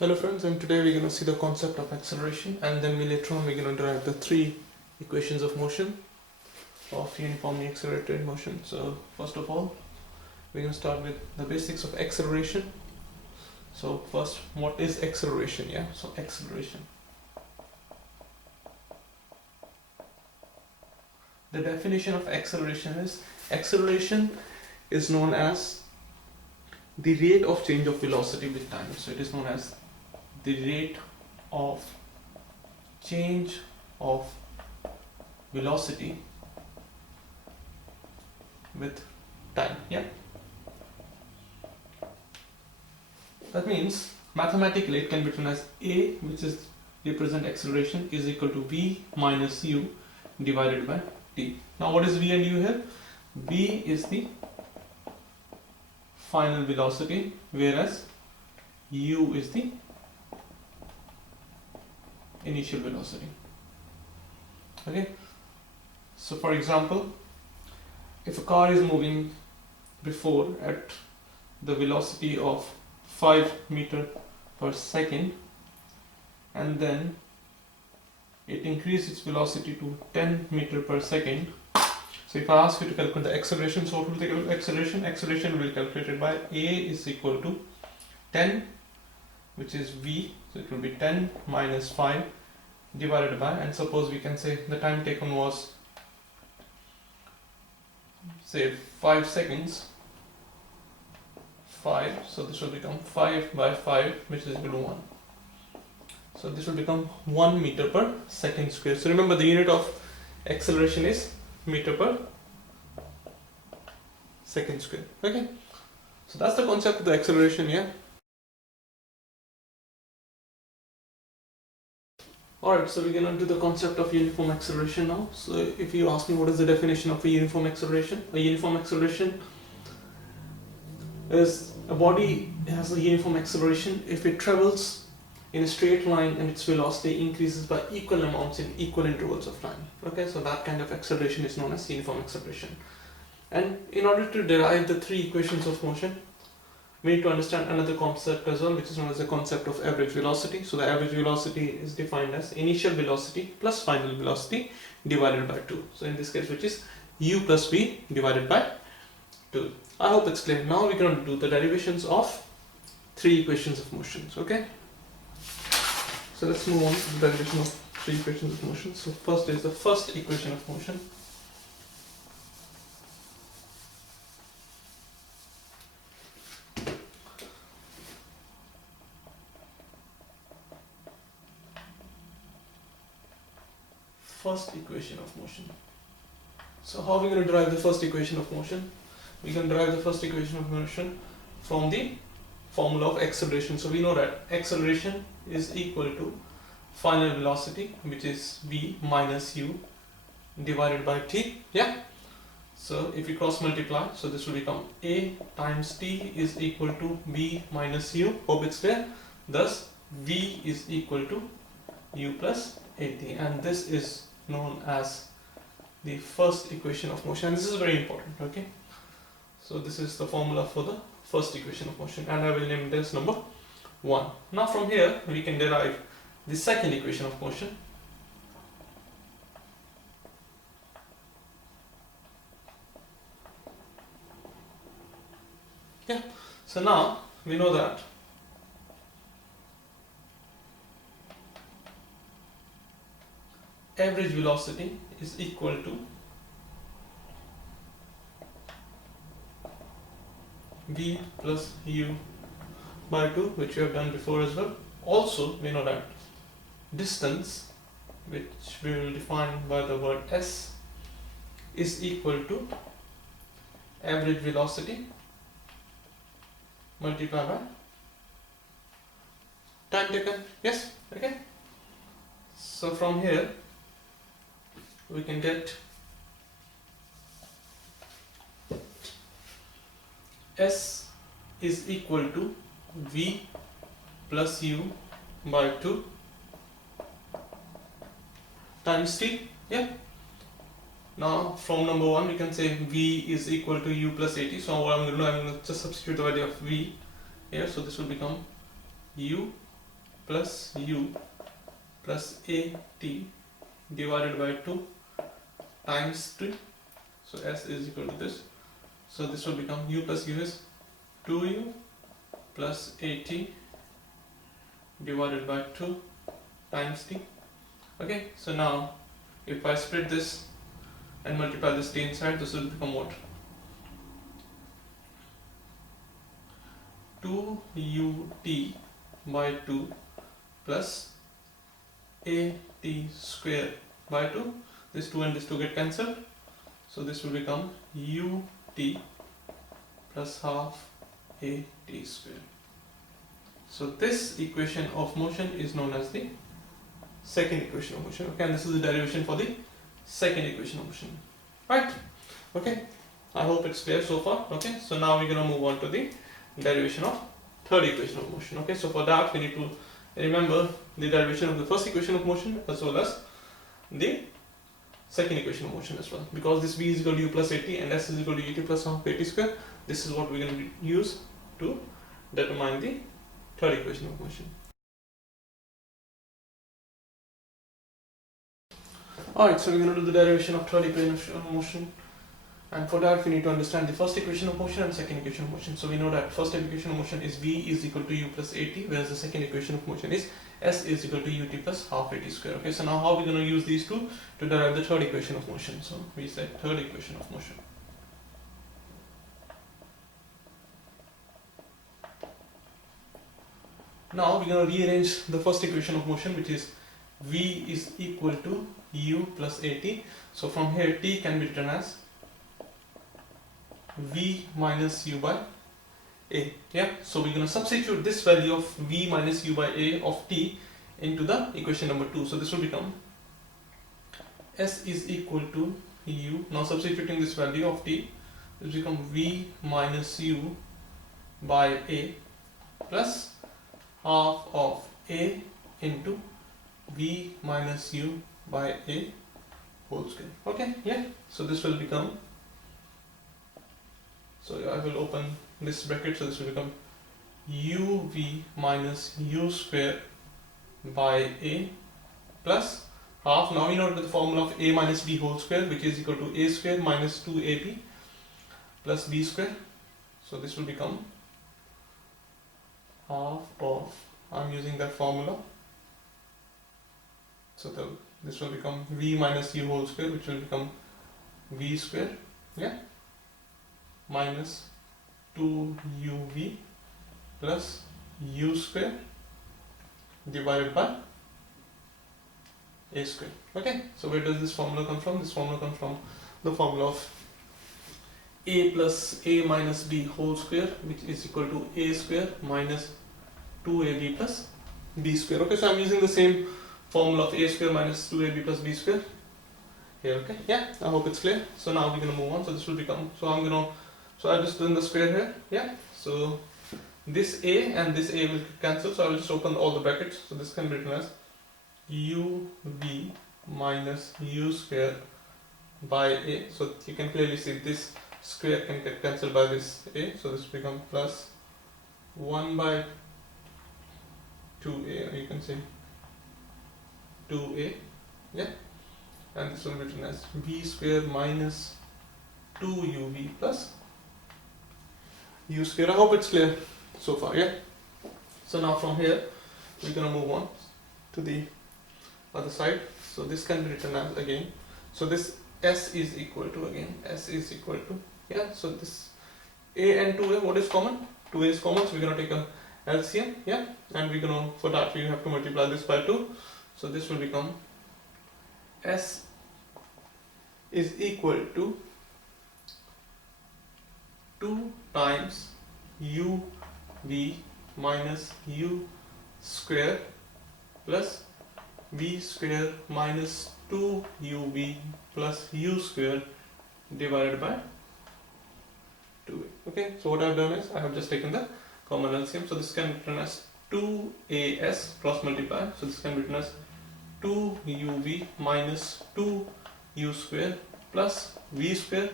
Hello friends, and today we're going to see the concept of acceleration, and then later on we're going to derive the three equations of motion of uniformly accelerated motion. So first of all, we're going to start with the basics of acceleration. So first, what is acceleration? So acceleration. The definition of acceleration is known as the rate of change of velocity with time. So it is known as the rate of change of velocity with time. That means mathematically it can be written as A, which is represent acceleration, is equal to V minus U divided by T. Now what is V and U here? V is the final velocity, whereas U is the initial velocity. Okay, so for example, if a car is moving before at the velocity of 5 meter per second, and then it increases its velocity to 10 meter per second. So if I ask you to calculate the acceleration, so what will the acceleration? Acceleration will be calculated by A is equal to 10, which is V, so it will be 10 minus 5 divided by, and suppose we can say the time taken was say 5 seconds, 5, so this will become 5 by 5, which is equal to 1. So this will become 1 meter per second square. So remember, the unit of acceleration is meter per second square. Okay, so that's the concept of the acceleration. Alright, so we're going to do the concept of uniform acceleration now. So if you ask me what is the definition of a uniform acceleration is a body has a uniform acceleration if it travels in a straight line and its velocity increases by equal amounts in equal intervals of time. Okay, so that kind of acceleration is known as uniform acceleration. And in order to derive the three equations of motion, we need to understand another concept as well, which is known as the concept of average velocity. So the average velocity is defined as initial velocity plus final velocity divided by 2. So in this case, which is u plus v divided by 2. I hope it's clear. Now we're going to do the derivations of three equations of motions. Okay, so let's move on to the derivation of three equations of motion. So first is the first equation of motion. First equation of motion. So how are we going to derive the first equation of motion? We can derive the first equation of motion from the formula of acceleration. So we know that acceleration is equal to final velocity, which is v minus u divided by t. So if we cross multiply, so this will become a times t is equal to v minus u. Hope it's clear. Thus v is equal to u plus at, and this is known as the first equation of motion, and this is very important. Okay, so this is the formula for the first equation of motion, and I will name this number 1. Now from here we can derive the second equation of motion. So now we know that average velocity is equal to v plus u by 2, which we have done before as well. Also we know that distance, which we will define by the word s, is equal to average velocity multiplied by time taken. Yes, okay. So from here we can get s is equal to v plus u by 2 times t. Now from number 1 we can say v is equal to u plus at. So what I'm going to do, I'm going to just substitute the value of v here. So this will become u plus u plus at divided by 2 times 3. So s is equal to this. So this will become u plus u is 2u plus at divided by 2 times t. Okay, so now if I split this and multiply this t inside, this will become what? 2ut by 2 plus at square by 2. This 2 and this 2 get cancelled. So this will become ut plus half at square. So this equation of motion is known as the second equation of motion. Okay, and this is the derivation for the second equation of motion. Right? Okay. I hope it's clear so far. Okay. So now we're gonna move on to the derivation of third equation of motion. Okay. So for that we need to remember the derivation of the first equation of motion as well as the second equation of motion as well. Because this v is equal to u plus at and s is equal to ut plus half at square. This is what we're gonna use to determine the third equation of motion. Alright, so we're going to do the derivation of third equation of motion, and for that we need to understand the first equation of motion and second equation of motion. So we know that first equation of motion is v is equal to u plus at, whereas the second equation of motion is s is equal to ut plus half at square. Okay, so now how are we going to use these two to derive the third equation of motion? So we said third equation of motion. Now we're going to rearrange the first equation of motion, which is v is equal to u plus at. So from here t can be written as v minus u by a. Yeah, so we're going to substitute this value of v minus u by a of t into the equation number 2. So this will become s is equal to u. Now substituting this value of t, this will become v minus u by a plus half of a into v minus u by a whole square. Okay, yeah. So this will become, so I will open this bracket, so this will become uv minus u square by a plus half. Now we know the formula of a minus b whole square, which is equal to a square minus 2ab plus b square. So this will become half of, I'm using that formula, so this will become v minus u whole square, which will become v square, yeah, minus 2uv plus u square divided by a square. Okay, so where does this formula come from? This formula comes from the formula of a plus a minus b whole square, which is equal to a square minus 2ab plus b square. Okay, so I'm using the same formula of a square minus 2ab plus b square here. Okay, yeah, I hope it's clear. So now we're gonna move on. So this will become, so I've just done the square here. Yeah, so this a and this a will cancel, so I will just open all the brackets. So this can be written as uv minus u square by a. So you can clearly see this square can get cancelled by this a, so this becomes plus 1 by 2a, or you can say 2a, yeah, and this will be written as v square minus 2uv plus u square. I hope it's clear so far, yeah. So now from here we're gonna move on to the other side. So this can be written as, again, so this s is equal to, again, s is equal to, yeah, so this a and 2a, what is common? 2a is common, so we're gonna take a LCM, yeah, and we're gonna, for that we have to multiply this by 2. So this will become s is equal to 2 times uv minus u square plus v square minus 2uv plus u square divided by 2a. Okay, so what I have done is I have just taken the common LCM. So this can be written as 2as cross multiply. So this can be written as 2uv minus 2u square plus v square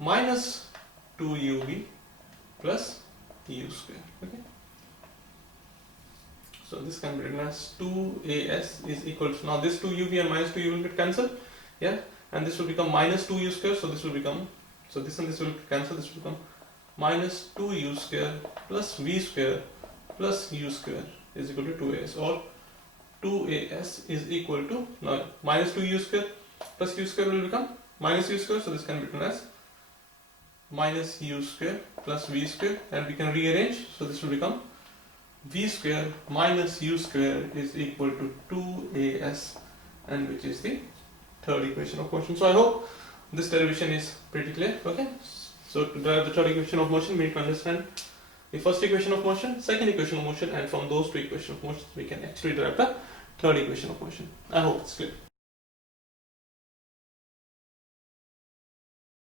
minus 2uv plus u square. Okay, So this can be written as 2as is equal to, now this 2uv and minus 2u will get cancelled, yeah, and this will become minus 2u square, so this will become, so this and this will cancel, this will become minus 2u square plus v square plus u square is equal to 2as, or 2as is equal to, now minus 2u square plus u square will become minus u square, so this can be written as minus u square plus v square, and we can rearrange, so this will become v square minus u square is equal to 2as, and which is the third equation of motion. So I hope this derivation is pretty clear. Okay, so to derive the third equation of motion we need to understand the first equation of motion, second equation of motion, and from those two equations of motion we can actually derive the third equation of motion. I hope it's clear.